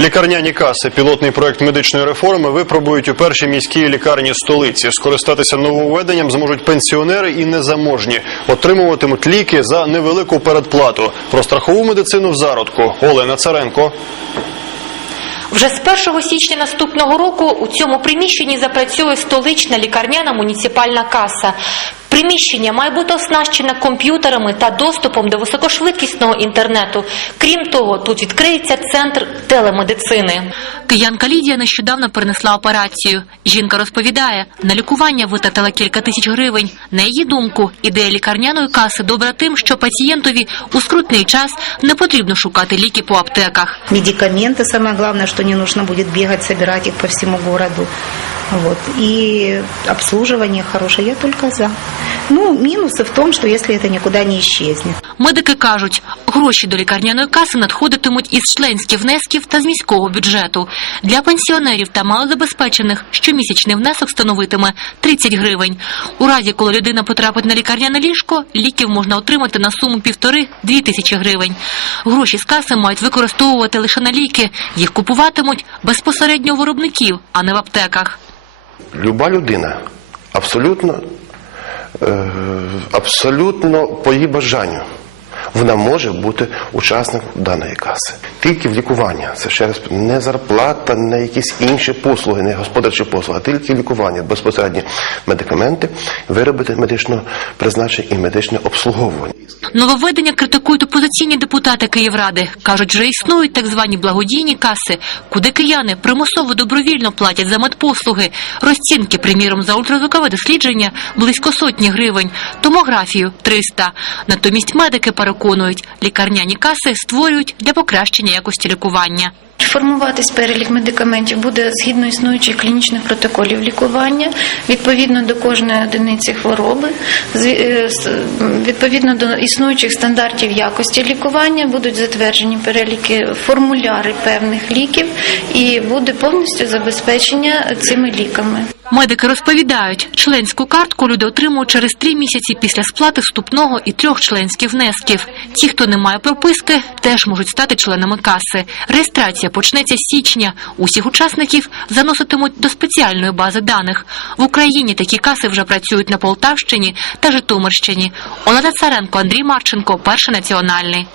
Лікарняні каси, пілотний проект медичної реформи, випробують у першій міській лікарні столиці. Скористатися нововведенням зможуть пенсіонери і незаможні. Отримуватимуть ліки за невелику передплату. Про страхову медицину в зародку. Олена Царенко. Вже з 1 січня наступного року у цьому приміщенні запрацює столична лікарняна муніципальна каса. Приміщення має бути оснащене комп'ютерами та доступом до високошвидкісного інтернету. Крім того, тут відкриється центр телемедицини. Киянка Лідія нещодавно перенесла операцію. Жінка розповідає, на лікування витратила кілька тисяч гривень. На її думку, ідея лікарняної каси добра тим, що пацієнтові у скрутний час не потрібно шукати ліки по аптеках. медикаменты, самое главное, что не нужно будет бегать, собирать их по всему городу. Вот. И обслуживание хорошее, я только за. Ну, минусы в том, что если это никуда не исчезнет. Медики кажуть, гроші до лікарняної каси надходитимуть із членських внесків та з міського бюджету. Для пенсіонерів та малозабезпечених щомісячний внесок становитиме 30 гривень. У разі, коли людина потрапить на лікарняне ліжко, ліків можна отримати на суму півтори-дві тисячі гривень. Гроші з каси мають використовувати лише на ліки. Їх купуватимуть безпосередньо виробників, а не в аптеках. Люба людина абсолютно, е, абсолютно по її бажанню. Вона може бути учасником даної каси. Тільки в лікування. Це ще раз не зарплата, не якісь інші послуги, не господарчі послуги, а тільки лікування, безпосередні медикаменти, вироби медичного призначення і медичне обслуговування. Нововведення критикують опозиційні депутати Київради. Кажуть, вже існують так звані благодійні каси, куди кияни примусово добровільно платять за медпослуги. Розцінки, приміром, за ультразвукове дослідження близько сотні гривень, томографію 300. Натомість медики переконують, лікарняні каси створюють для покращення якості лікування. Формуватись перелік медикаментів буде згідно існуючих клінічних протоколів лікування, відповідно до кожної одиниці хвороби, е, відповідно до існуючих стандартів якості лікування, будуть затверджені переліки формуляри певних ліків і буде повністю забезпечення цими ліками. Медики розповідають, членську картку люди отримують через три місяці після сплати вступного і трьох членських внесків. Ті, хто не має прописки, теж можуть стати членами каси. Реєстрація почнеться з січня. Усіх учасників заноситимуть до спеціальної бази даних. В Україні такі каси вже працюють на Полтавщині та Житомирщині. Олена Царенко, Андрій Марченко, перший національний.